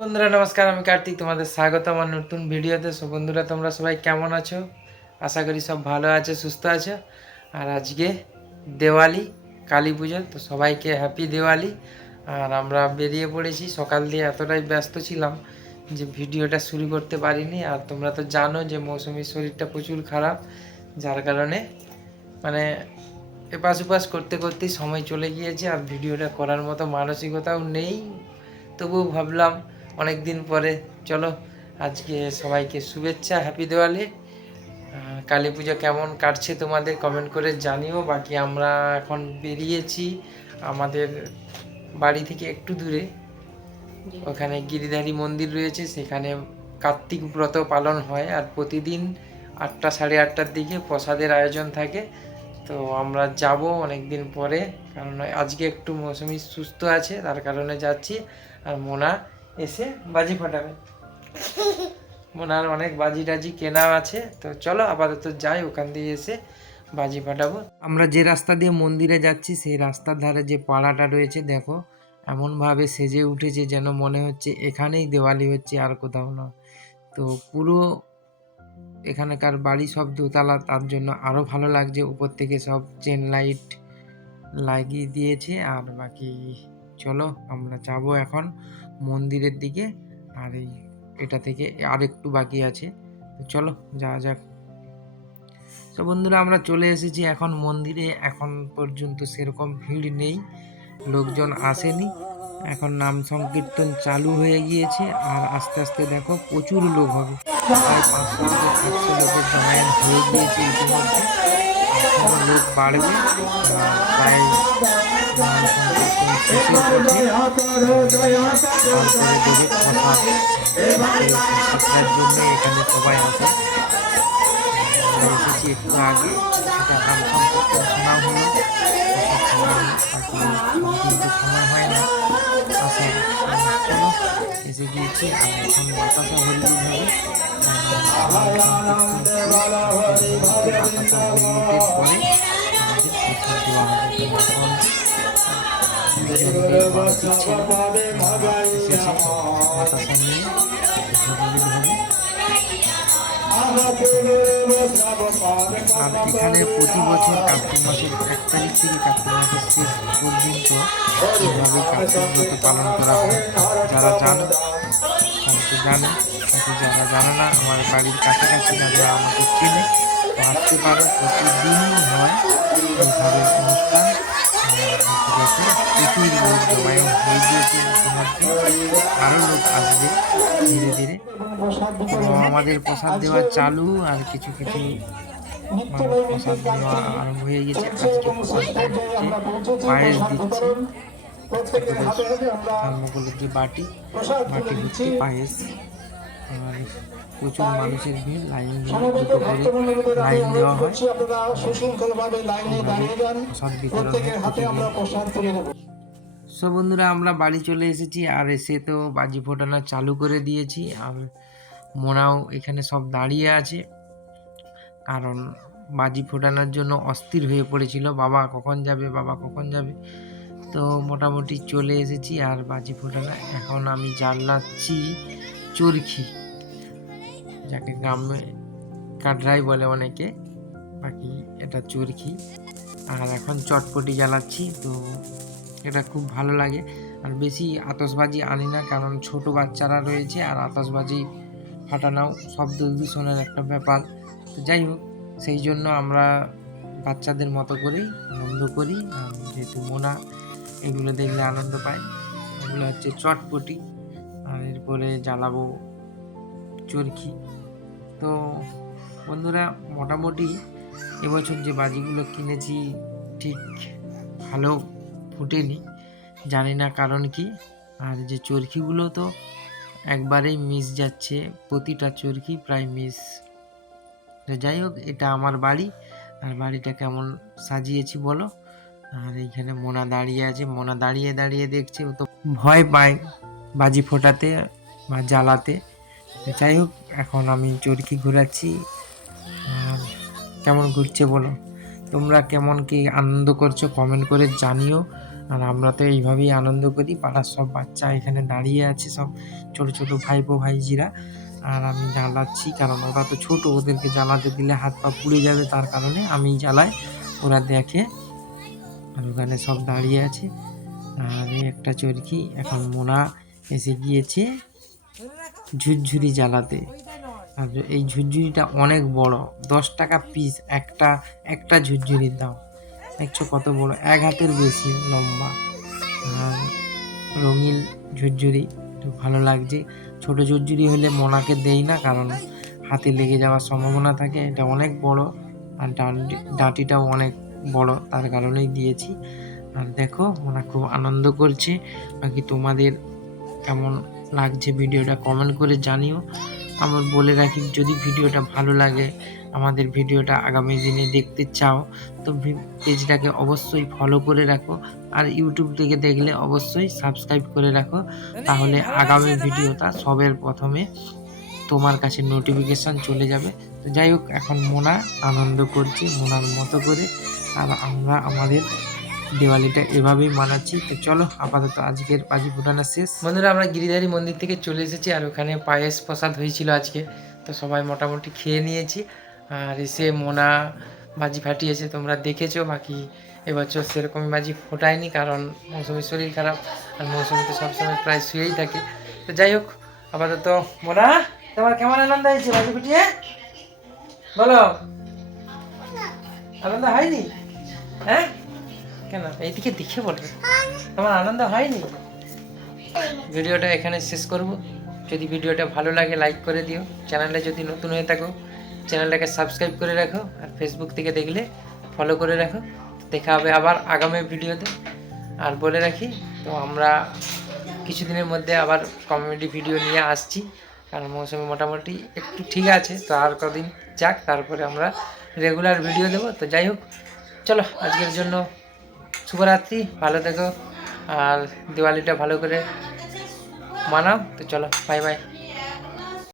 বন্ধুরা, নমস্কার, আমি কার্তিক, তোমাদের স্বাগত আমার নতুন ভিডিওতে। সো বন্ধুরা, তোমরা সবাই কেমন আছো? আশা করি সব ভালো আছে, সুস্থ আছো। আর আজকে দেওয়ালি, কালী পুজো, তো সবাইকে হ্যাপি দেওয়ালি। আর আমরা বেরিয়ে পড়েছি। সকাল দিয়ে এতটাই ব্যস্ত ছিলাম যে ভিডিওটা শুরু করতে পারিনি। আর তোমরা তো জানো যে মৌসুমীর শরীরটা প্রচুর খারাপ, যার কারণে মানে এপাশ ওপাশ করতে করতেই সময় চলে গিয়েছে আর ভিডিওটা করার মতো মানসিকতাও নেই। তবুও ভাবলাম অনেক দিন পরে চলো আজকে সবাইকে শুভেচ্ছা হ্যাপি দেওয়ালি কালী পুজো কেমন কাটছে তোমাদের কমেন্ট করে জানিও। বাকি আমরা এখন বেরিয়েছি আমাদের বাড়ি থেকে একটু দূরে। ওখানে গিরিধারী মন্দির রয়েছে সেখানে কার্তিক ব্রত পালন হয়। আর প্রতিদিন আটটা সাড়ে আটটার দিকে প্রসাদের আয়োজন থাকে। তো আমরা যাব অনেক দিন পরে, কারণ আজকে একটু মৌসুমি সুস্থ আছে, তার কারণে যাচ্ছি। আর মোনা এসে বাজি ফাটাবে। মোনার অনেক বাজি টাজি কেনা আছে, তো চলো আপাতত যাই, ওখান দিয়ে এসে বাজি ফাটাবো। আমরা যে রাস্তা দিয়ে মন্দিরে যাচ্ছি, সেই রাস্তার ধারে যে পাড়াটা রয়েছে, দেখো, এমনভাবে সেজে উঠেছে যেন মনে হচ্ছে এখানেই দেওয়ালি হচ্ছে আর কোথাও না তো পুরো এখানকার বাড়ি সব দোতলা, তার জন্য আরও ভালো লাগছে। উপর থেকে সব চেন লাইট লাগিয়ে দিয়েছে। আর বাকি, চলো আমরা যাব এখন মন্দিরের দিকে। আর এই, এটা থেকে আর একটু বাকি আছে। চলো, যাওয়া যাক। তো বন্ধুরা, আমরা চলে এসেছি এখন মন্দিরে। এখন পর্যন্ত সেরকম ভিড় নেই। লোকজন আসেনি। এখন নাম সংকীর্তন চালু হয়ে গিয়েছে আর আস্তে আস্তে দেখো প্রচুর লোক হবে। পাঁচশো লোকের হয়ে গিয়েছে ইতিমধ্যে। লোক বাড়বে প্রায় জন্য এখানে সবাই আসে। এসেছি একটু আগে সেটা নাম সংকীর্তন শোনা হলো কিন্তু সময় হয় না আসার এসে গিয়েছি আর এখন বাতাসা হরিদুল হবে বাতাসা হরিদুলের পরে আমাদের প্রসাদ দেওয়া হবে এখন বাতাসা নিয়ে আর এখানে প্রতি বছর কার্তিক মাসের এক তারিখ থেকে কার্তিক মাসের শেষ পর্যন্ত এইভাবে কার্তিক ব্রত পালন করা হয়। যারা জানে তারা জানে। কিন্তু যারা জানে না আমার বাড়ির কাছাকাছি যারা আমাকে চেনে আসতে পারে প্রতিদিনই হয় এইভাবে অনুষ্ঠান। হয়ে গিয়েছে আরও লোক আসবে ধীরে ধীরে আমাদের প্রসাদ দেওয়া চালু আর কিছু কিছু প্রসাদ দেওয়া আরম্ভ হয়ে গেছে আজকে প্রসাদটা হচ্ছে পায়েস দিচ্ছে যে বাটি বাটি হচ্ছে পায়েস আর প্রচুর মানুষের ভিড় লাইন লাইন দেওয়া হয়। প্রসাদ বিতরণ সো বন্ধুরা আমরা বাড়ি চলে এসেছি আর এসে তো বাজি ফোটানো চালু করে দিয়েছি আর মোনাও এখানে সব দাঁড়িয়ে আছে। কারণ বাজি ফোটানোর জন্য অস্থির হয়ে পড়েছিল। বাবা কখন যাবে বাবা কখন যাবে? তো মোটামুটি চলে এসেছি আর বাজি ফোটানো এখন আমি জ্বালাচ্ছি। চরখি যাকে গ্রামে কাঠরাই বলে অনেকে, বাকি এটা চরখি আর এখন চটপটি জ্বালাচ্ছি, তো এটা খুব ভালো লাগে। আর বেশি আতসবাজি আনি না, কারণ ছোট বাচ্চারা রয়েছে, আর আতসবাজি ফাটানোও শব্দ দূষণের একটা ব্যাপার। তো যাই হোক, সেই জন্য আমরা বাচ্চাদের মতো করেই আনন্দ করি। যেহেতু মোনা, এগুলো দেখলে আনন্দ পায়। এগুলো হচ্ছে চটপটি। আর এরপরে জ্বালাবো চরকি। তো বন্ধুরা, মোটামুটি এবছর যে বাজিগুলো কিনেছি ঠিক ভালো ফুটেনি, জানি না কারণ কি। আর যে চরকিগুলো তো একবারেই মিস যাচ্ছে, প্রতিটা চরকি প্রায় মিস। যাই হোক, এটা আমার বাড়ি। আর বাড়িটা কেমন সাজিয়েছি বলো? আর এইখানে মোনা দাঁড়িয়ে আছে, মোনা দাঁড়িয়ে দাঁড়িয়ে দেখছে, ও তো ভয় পায়। বাজি ফোটাতে বা জ্বালাতে। যাই হোক, এখন আমি চরকি ঘোরাচ্ছি। কেমন ঘুরছে বলো? তোমরা কেমন কি আনন্দ করছ কমেন্ট করে জানিও। আর আমরা তো এইভাবেই আনন্দ করি। পাড়ার সব বাচ্চা এখানে দাঁড়িয়ে আছে সব ছোট ছোট ভাইপো ভাইজিরা। আর আমি জ্বালাচ্ছি কারণ ওরা তো ছোট, ওদেরকে জ্বালাতে দিলে হাত পা পুড়ে যাবে। তার কারণে আমি জ্বালাই, ওরা দেখে। আর ওখানে সব দাঁড়িয়ে আছে। আর একটা চরকি, এখন মোনা এসে গিয়েছে ঝুরঝুরি জ্বালাতে। আর এই ঝুরঝুরিটা অনেক বড়, দশ টাকা পিস একটা একটা ঝুরঝুরির দাম। দেখছ কত বড়? এক হাতের বেশি, লম্বা। রঙিন ঝুরঝুরি ভালো লাগছে। ছোট ঝুরঝুরি হলে মোনাকে দেই না, কারণ হাতে লেগে যাওয়ার সম্ভাবনা থাকে। এটা অনেক বড়, আর ডাঁটিটাও অনেক বড়, তার কারণেই দিয়েছি। আর দেখো, মোনা খুব আনন্দ করছে। বাকি তোমাদের কেমন লাগছে ভিডিওটা কমেন্ট করে জানিও। আমার বলে রাখি, যদি ভিডিওটা ভালো লাগে, আমাদের ভিডিওটা আগামী দিনে দেখতে চাও, তো পেজটাকে অবশ্যই ফলো করে রাখো। আর ইউটিউব থেকে দেখলে অবশ্যই সাবস্ক্রাইব করে রাখো। তাহলে আগামী ভিডিওটা সবের প্রথমে তোমার কাছে নোটিফিকেশান চলে যাবে। তো যাই হোক, এখন মোনা আনন্দ করছে, মোনার মতো করে। আর আমরা আমাদের দিওয়ালিটা এভাবেই মানাচ্ছি। তো চলো, আপাতত আজকের বাজি ফুটানো শেষ। বন্ধুরা, আমরা গিরিধারী মন্দির থেকে চলে এসেছি আর ওখানে পায়েস প্রসাদ হয়েছিল আজকে। তো সবাই মোটামুটি খেয়ে নিয়েছি। আর এসে মোনা বাজি ফাটিয়েছে, তোমরা দেখেছ। বাকি এবছর সেরকমই বাজি ফোটায়নি কারণ মৌসুমির শরীর খারাপ আর মৌসুমি তো সবসময় প্রায় শুয়েই থাকে। তো যাই হোক, আপাতত মোনা, তোমার কেমন আনন্দ হয়েছে বাজি ফুটিয়ে? বলো। আনন্দ হয়নি? হ্যাঁ? কেন? এইদিকে দেখে বলো। তোমার আনন্দ হয়নি? ভিডিওটা এখানে শেষ করব। যদি ভিডিওটা ভালো লাগে লাইক করে দিও। চ্যানেলে যদি নতুন হয়ে থাকো, চ্যানেলটাকে সাবস্ক্রাইব করে রাখো আর ফেসবুক থেকে দেখলে ফলো করে রাখো। দেখা হবে আবার আগামী ভিডিওতে। আর বলে রাখি, তো আমরা কিছুদিনের মধ্যে আবার কমেডি ভিডিও নিয়ে আসছি। কারণ মৌসুমি মোটামুটি একটু ঠিক আছে, তো আর কদিন যাক, তারপরে আমরা রেগুলার ভিডিও দেবো। তো যাই হোক, চলো আজকের জন্য শুভরাত্রি ভালো থেকো। আর দিওয়ালিটা ভালো করে মানাও তো চলো বাই বাই